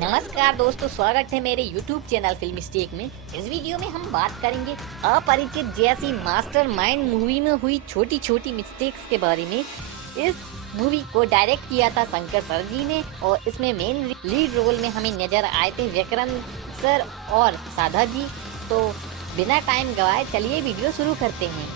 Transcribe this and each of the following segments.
नमस्कार दोस्तों, स्वागत है मेरे YouTube चैनल फिल्म मिस्टेक में। इस वीडियो में हम बात करेंगे अपरिचित जैसी मास्टरमाइंड मूवी में हुई छोटी छोटी मिस्टेक्स के बारे में। इस मूवी को डायरेक्ट किया था शंकर सर जी ने और इसमें मेन लीड रोल में हमें नजर आए थे विक्रम सर और साधा जी। तो बिना टाइम गवाए चलिए वीडियो शुरू करते हैं।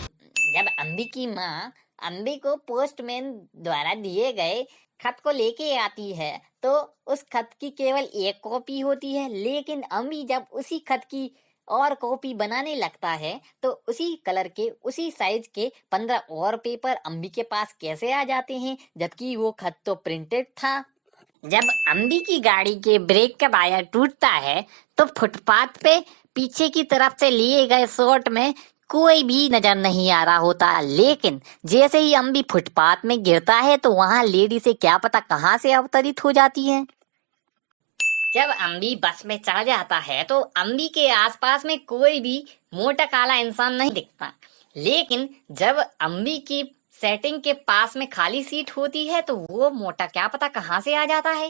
जब अम्बी की माँ अम्बी को पोस्टमैन द्वारा दिए गए खत को लेके आती है तो उस खत की केवल एक कॉपी होती है, लेकिन अम्बी जब उसी खत की और कॉपी बनाने लगता है तो उसी कलर के उसी साइज के 15 और पेपर अम्बी के पास कैसे आ जाते हैं, जबकि वो खत तो प्रिंटेड था। जब अम्बी की गाड़ी के ब्रेक का वायर टूटता है तो फुटपाथ पे पीछे की तरफ से लिए गए शॉट में कोई भी नजर नहीं आ रहा होता, लेकिन जैसे ही अम्बी फुटपाथ में गिरता है तो वहां लेडी से क्या पता कहां से अवतरित हो जाती है। जब अम्बी बस में चढ़ जाता है तो अम्बी के आसपास में कोई भी मोटा काला इंसान नहीं दिखता, लेकिन जब अम्बी की सेटिंग के पास में खाली सीट होती है तो वो मोटा क्या पता कहां से आ जाता है।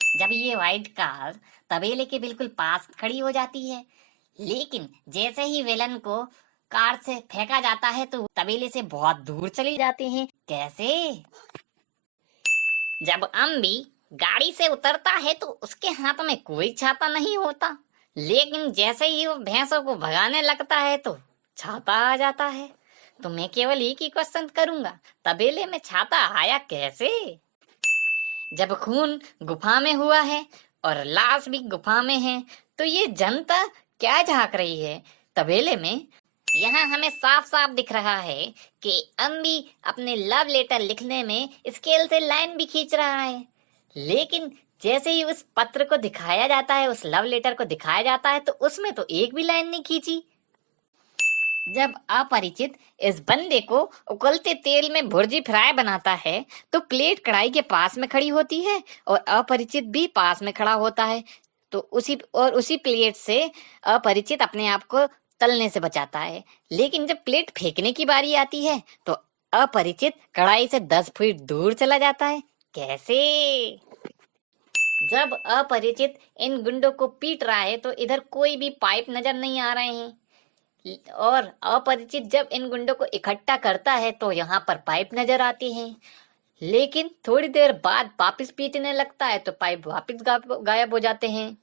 जब ये व्हाइट कार तबेले के बिल्कुल पास खड़ी हो जाती है, लेकिन जैसे ही विलन को कार से फेंका जाता है तो तबेले से बहुत दूर चले जाते हैं। कैसे? जब अम्बी गाड़ी से उतरता है तो उसके हाथ में कोई छाता नहीं होता, लेकिन जैसे ही वो भैंसों को भगाने लगता है तो छाता आ जाता है। तो मैं केवल एक ही क्वेश्चन करूंगा, तबेले में छाता आया कैसे? जब खून गुफा में हुआ है और लाश भी गुफा में है तो ये जनता क्या झांक रही है तबेले में? यहाँ हमें साफ साफ दिख रहा है कि अम्बी अपने लव लेटर लिखने में स्केल से लाइन भी खींच रहा है, लेकिन जैसे ही उस पत्र को दिखाया जाता है, उस लव लेटर को दिखाया जाता है तो उसमें तो एक भी लाइन नहीं खींची। जब अपरिचित इस बंदे को उबलते तेल में भुर्जी फ्राई बनाता है तो प्लेट कढ़ाई के पास में खड़ी होती है और अपरिचित भी पास में खड़ा होता है, तो उसी प्लेट से अपरिचित अपने आप को तलने से बचाता है। लेकिन जब प्लेट फेंकने की बारी आती है तो अपरिचित कढ़ाई से 10 फीट दूर चला जाता है। कैसे? जब अपरिचित इन गुंडों को पीट रहा है तो इधर कोई भी पाइप नजर नहीं आ रहे हैं, और अपरिचित जब इन गुंडों को इकट्ठा करता है तो यहाँ पर पाइप नजर आती हैं, लेकिन थोड़ी देर बाद वापिस पीटने लगता है तो पाइप वापिस गायब हो जाते हैं।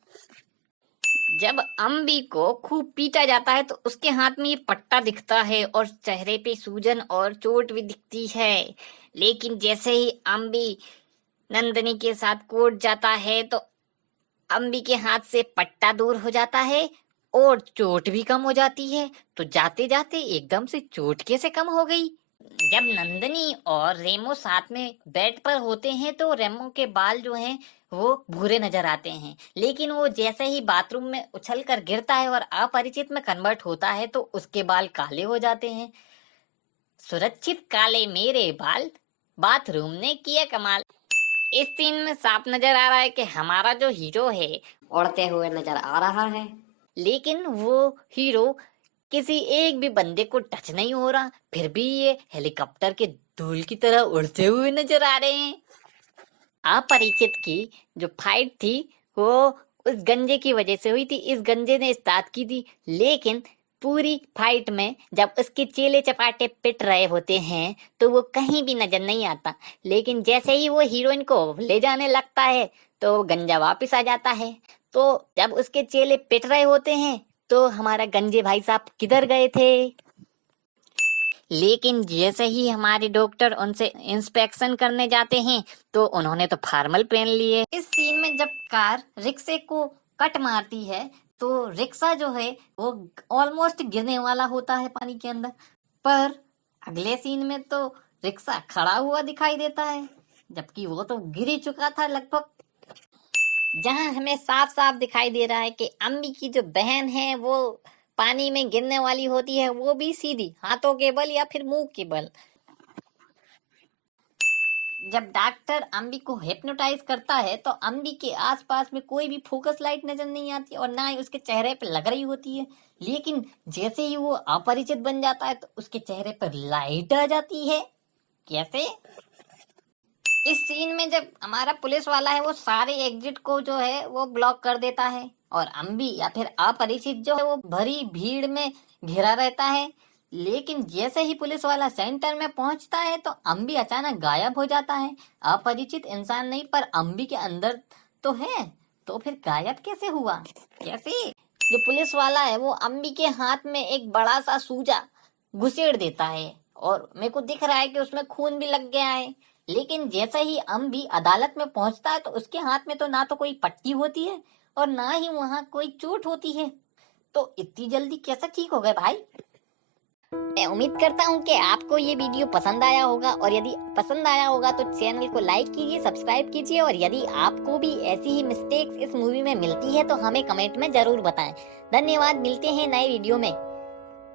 जब अम्बी को खूब पीटा जाता है तो उसके हाथ में ये पट्टा दिखता है और चेहरे पे सूजन और चोट भी दिखती है, लेकिन जैसे ही अम्बी नंदनी के साथ कोर्ट जाता है तो अम्बी के हाथ से पट्टा दूर हो जाता है और चोट भी कम हो जाती है। तो जाते जाते एकदम से चोट कैसे कम हो गई? जब नंदनी और रेमो साथ में बेड पर होते हैं तो रेमो के बाल जो हैं वो भूरे नजर आते हैं, लेकिन वो जैसे ही बाथरूम में उछल कर गिरता है और अपरिचित में कन्वर्ट होता है तो उसके बाल काले हो जाते हैं। सुरक्षित काले मेरे बाल, बाथरूम ने किया कमाल। इस सीन में साफ नजर आ रहा है कि हमारा जो हीरो है उड़ते हुए नजर आ रहा है, लेकिन वो हीरो किसी एक भी बंदे को टच नहीं हो रहा, फिर भी ये हेलीकॉप्टर के धूल की तरह उड़ते हुए नजर आ रहे हैं। अपरिचित की जो फाइट थी वो उस गंजे की वजह से हुई थी, इस गंजे ने स्टार्ट की थी, लेकिन पूरी फाइट में जब उसके चेले चपाटे पिट रहे होते हैं तो वो कहीं भी नजर नहीं आता, लेकिन जैसे ही वो हीरोइन को ले जाने लगता है तो गंजा वापस आ जाता है। तो जब उसके चेले पिट रहे होते हैं तो हमारा गंजे भाई साहब किधर गए थे? लेकिन जैसे ही हमारे डॉक्टर उनसे इंस्पेक्शन करने जाते हैं तो उन्होंने तो फार्मल पहन लिए। इस सीन में जब कार रिक्शे को कट मारती है तो रिक्शा जो है वो ऑलमोस्ट गिरने वाला होता है पानी के अंदर, पर अगले सीन में तो रिक्शा खड़ा हुआ दिखाई देता है, जबकि वो तो गिर ही चुका था लगभग। जहां हमें साफ साफ दिखाई दे रहा है कि अम्मी की जो बहन है वो पानी में गिरने वाली होती है, वो भी सीधी हाथों के बल या फिर मुंह के बल। जब डॉक्टर अम्बी को हिप्नोटाइज करता है तो अम्बी के आसपास में कोई भी फोकस लाइट नजर नहीं आती और ना ही उसके चेहरे पे लग रही होती है, लेकिन जैसे ही वो अपरिचित बन जाता है तो उसके चेहरे पर लाइट आ जाती है। कैसे? इस सीन में जब हमारा पुलिस वाला है वो सारे एग्जिट को जो है वो ब्लॉक कर देता है और अम्बी या फिर अपरिचित जो है वो भरी भीड़ में घिरा रहता है। लेकिन जैसे ही पुलिस वाला सेंटर में पहुंचता है तो अम्बी अचानक गायब हो जाता है। अपरिचित इंसान नहीं पर अम्बी के अंदर तो है, तो फिर गायब कैसे हुआ, कैसे? जो पुलिस वाला है वो अम्बी के हाथ में एक बड़ा सा सूजा घुसेड़ देता है और मेरे को दिख रहा है कि उसमें खून भी लग गया है। लेकिन जैसे ही अम्बी अदालत में पहुंचता है तो उसके हाथ में तो ना तो कोई पट्टी होती है और ना ही वहां कोई चोट होती है। तो इतनी जल्दी कैसे ठीक हो गए भाई? मैं उम्मीद करता हूँ कि आपको ये वीडियो पसंद आया होगा और यदि पसंद आया होगा तो चैनल को लाइक कीजिए, सब्सक्राइब कीजिए और यदि आपको भी ऐसी ही मिस्टेक्स इस मूवी में मिलती है तो हमें कमेंट में जरूर बताएं। धन्यवाद, मिलते हैं नए वीडियो में।